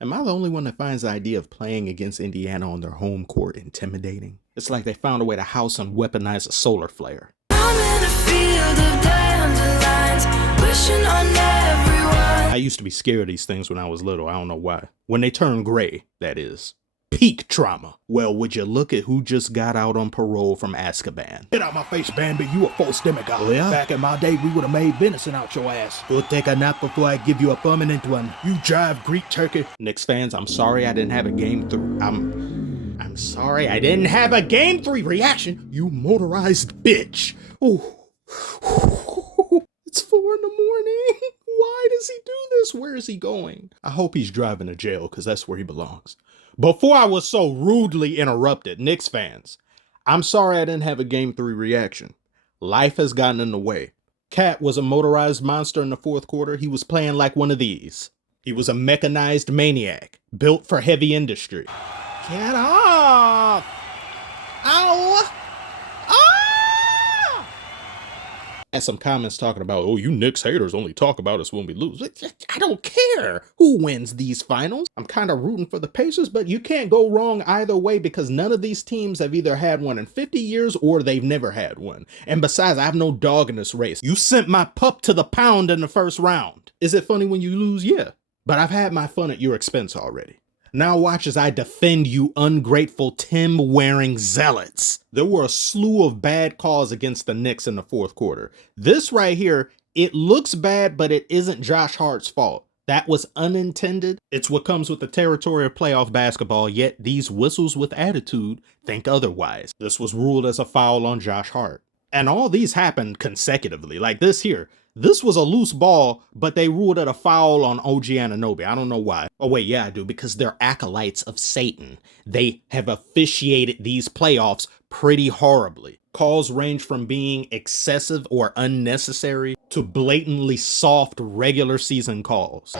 Am I the only one that finds the idea of playing against Indiana on their home court intimidating? It's like they found a way to house and weaponize a solar flare. I'm in a field of dandelions, wishing on everyone. I used to be scared of these things when I was little. I don't know why. When they turn gray, that is. Peak trauma. Well, would you look at who just got out on parole from Azkaban? Get out my face, Bambi. You a false demigod. Oh, yeah? Back in my day, we would have made venison out your ass. Go take a nap before I give you a permanent one. You jive Greek turkey. Knicks fans, I'm sorry I didn't have a game 3. I'm sorry I didn't have a game 3 reaction, you motorized bitch. Ooh. It's 4 in the morning. Why does he do this? Where is he going? I hope he's driving to jail, because that's where he belongs. Before I was so rudely interrupted, Knicks fans, I'm sorry I didn't have a game 3 reaction. Life has gotten in the way. Cat was a motorized monster in the fourth quarter. He was playing like one of these. He was a mechanized maniac, built for heavy industry. Get off! Ow! Had some comments talking about, oh, you Knicks haters only talk about us when we lose. I don't care who wins these finals. I'm kind of rooting for the Pacers, but you can't go wrong either way because none of these teams have either had one in 50 years or they've never had one. And besides, I have no dog in this race. You sent my pup to the pound in the first round. Is it funny when you lose? Yeah. But I've had my fun at your expense already. Now watch as I defend you ungrateful Tim-wearing zealots. There were a slew of bad calls against the Knicks in the fourth quarter. This right here, it looks bad, but it isn't Josh Hart's fault. That was unintended. It's what comes with the territory of playoff basketball, yet these whistles with attitude think otherwise. This was ruled as a foul on Josh Hart. And all these happened consecutively, like this here. This was a loose ball, but they ruled it a foul on OG Anunoby. I don't know why. Oh, wait, yeah, I do, because they're acolytes of Satan. They have officiated these playoffs pretty horribly. Calls range from being excessive or unnecessary to blatantly soft regular season calls.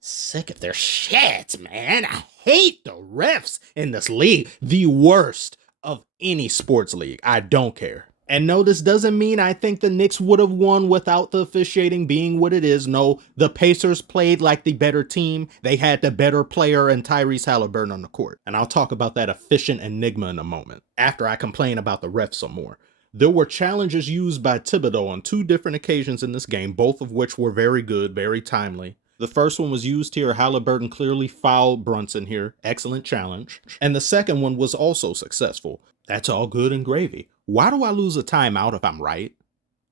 Sick of their shit, man. I hate the refs in this league. The worst of any sports league. I don't care. And no, this doesn't mean I think the Knicks would have won without the officiating being what it is. No, the Pacers played like the better team. They had the better player and Tyrese Haliburton on the court. And I'll talk about that efficient enigma in a moment, after I complain about the refs some more. There were challenges used by Thibodeau on 2 different occasions in this game, both of which were very good, very timely. The first one was used here. Haliburton clearly fouled Brunson here. Excellent challenge. And the second one was also successful. That's all good and gravy. Why do I lose a timeout if I'm right?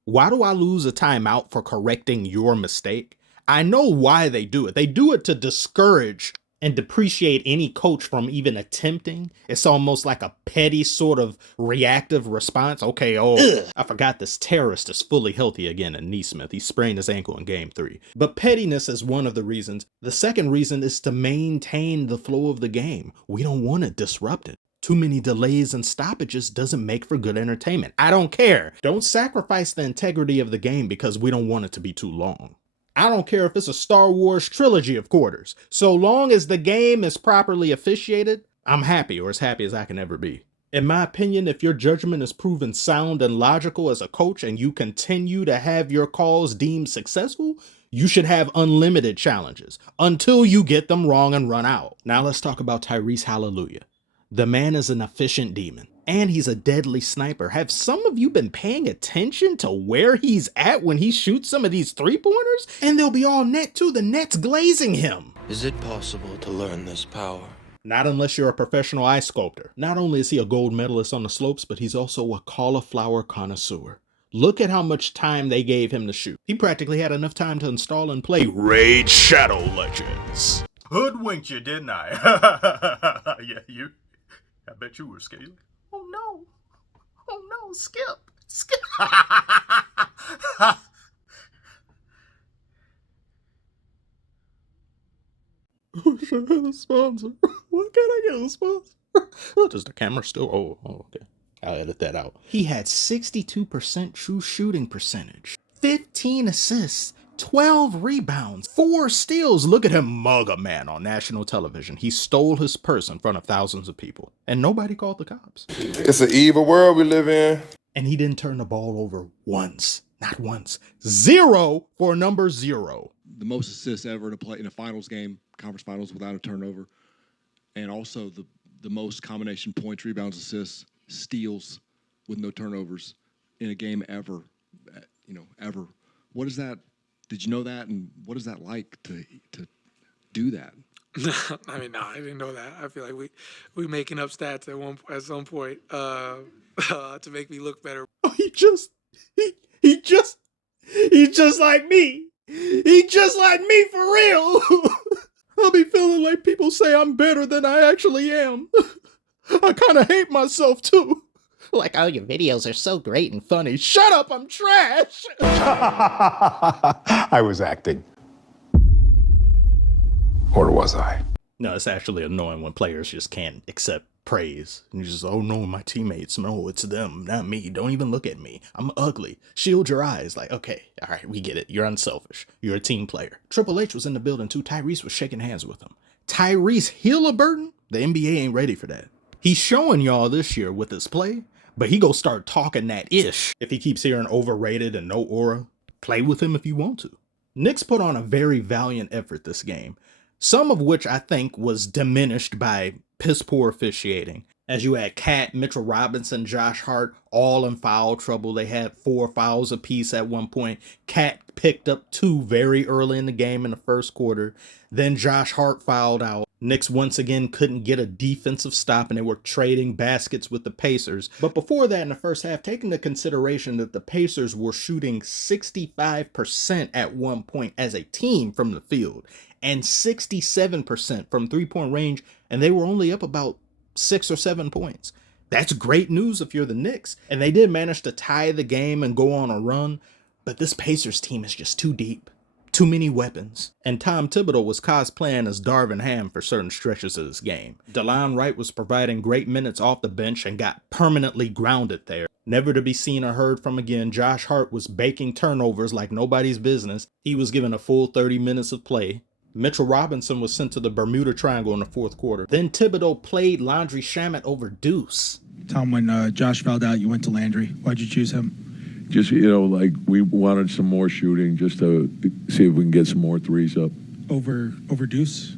Why do I lose a timeout for correcting your mistake? I know why they do it. They do it to discourage and depreciate any coach from even attempting. It's almost like a petty sort of reactive response. Okay, I forgot this terrorist is fully healthy again in Neesmith. He sprained his ankle in game 3. But pettiness is one of the reasons. The second reason is to maintain the flow of the game. We don't want to disrupt it. Too many delays and stoppages doesn't make for good entertainment. I don't care. Don't sacrifice the integrity of the game because we don't want it to be too long. I don't care if it's a Star Wars trilogy of quarters. So long as the game is properly officiated, I'm happy, or as happy as I can ever be. In my opinion, if your judgment is proven sound and logical as a coach and you continue to have your calls deemed successful, you should have unlimited challenges until you get them wrong and run out. Now let's talk about Tyrese Hallelujah. The man is an efficient demon, and he's a deadly sniper. Have some of you been paying attention to where he's at when he shoots some of these 3-pointers? And they'll be all net too. The net's glazing him. Is it possible to learn this power? Not unless you're a professional ice sculptor. Not only is he a gold medalist on the slopes, but he's also a cauliflower connoisseur. Look at how much time they gave him to shoot. He practically had enough time to install and play Raid Shadow Legends. Hoodwinked you, didn't I? Yeah, you. I bet you were scared. Oh no. Oh no, Skip. Skip. Wish I had a sponsor. Why can't I get a sponsor? Oh, does the camera still? Oh, okay. I'll edit that out. He had 62% true shooting percentage, 15 assists, 12 rebounds, 4 steals. Look at him mug a man on national television. He stole his purse in front of thousands of people, and nobody called the cops. It's an evil world we live in. And he didn't turn the ball over once. Not once. 0 for number 0. The most assists ever to play in a finals game, conference finals, without a turnover. And also the most combination points, rebounds, assists, steals with no turnovers in a game ever. Ever. What is that? Did you know that? And what is that like to do that? I mean, no, I didn't know that. I feel like we making up stats at some point to make me look better. Oh, he just like me. He just like me for real. I'll be feeling like people say I'm better than I actually am. I kind of hate myself too. Like, oh, your videos are so great and funny. Shut up, I'm trash. I was acting. Or was I? No, it's actually annoying when players just can't accept praise. And you just, oh no, my teammates. No, it's them, not me. Don't even look at me. I'm ugly. Shield your eyes. Like, okay, all right, we get it. You're unselfish. You're a team player. Triple H was in the building too. Tyrese was shaking hands with him. Tyrese Haliburton? The NBA ain't ready for that. He's showing y'all this year with his play, but he go start talking that ish if he keeps hearing overrated and no aura. Play with him if you want to. Knicks put on a very valiant effort this game, some of which I think was diminished by piss poor officiating. As you had Cat, Mitchell Robinson, Josh Hart, all in foul trouble. They had 4 fouls apiece at one point. Cat picked up 2 very early in the game in the first quarter. Then Josh Hart fouled out. Knicks once again couldn't get a defensive stop and they were trading baskets with the Pacers. But before that, in the first half, taking into consideration that the Pacers were shooting 65% at one point as a team from the field and 67% from three-point range, and they were only up about 6 or 7 points. That's great news if you're the Knicks. And they did manage to tie the game and go on a run, but this Pacers team is just too deep. Too many weapons. And Tom Thibodeau was cosplaying as Darvin Ham for certain stretches of this game. DeLon Wright was providing great minutes off the bench and got permanently grounded there. Never to be seen or heard from again, Josh Hart was baking turnovers like nobody's business. He was given a full 30 minutes of play. Mitchell Robinson was sent to the Bermuda Triangle in the fourth quarter. Then Thibodeau played Landry Shamet over Deuce. Tom, when Josh fouled out, you went to Landry. Why'd you choose him? Just, like we wanted some more shooting just to see if we can get some more threes up. Over Deuce?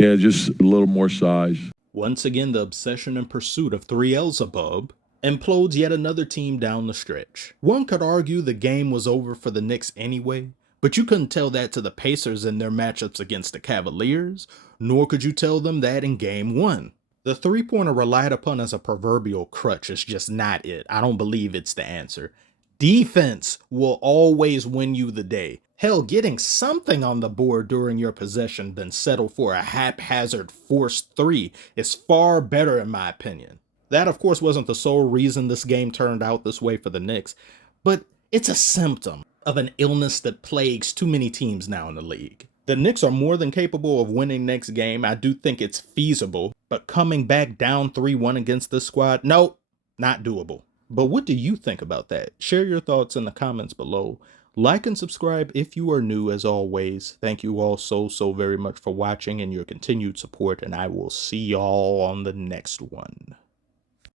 Yeah, just a little more size. Once again, the obsession and pursuit of 3Lzabub implodes yet another team down the stretch. One could argue the game was over for the Knicks anyway, but you couldn't tell that to the Pacers in their matchups against the Cavaliers, nor could you tell them that in Game 1. The three-pointer relied upon as a proverbial crutch is just not it. I don't believe it's the answer. Defense will always win you the day. Hell, getting something on the board during your possession than settle for a haphazard forced 3 is far better in my opinion. That, of course, wasn't the sole reason this game turned out this way for the Knicks, but it's a symptom of an illness that plagues too many teams now in the league. The Knicks are more than capable of winning next game. I do think it's feasible, but coming back down 3-1 against this squad, nope, not doable. But what do you think about that? Share your thoughts in the comments below. Like and subscribe if you are new as always. Thank you all so very much for watching and your continued support, and I will see y'all on the next one.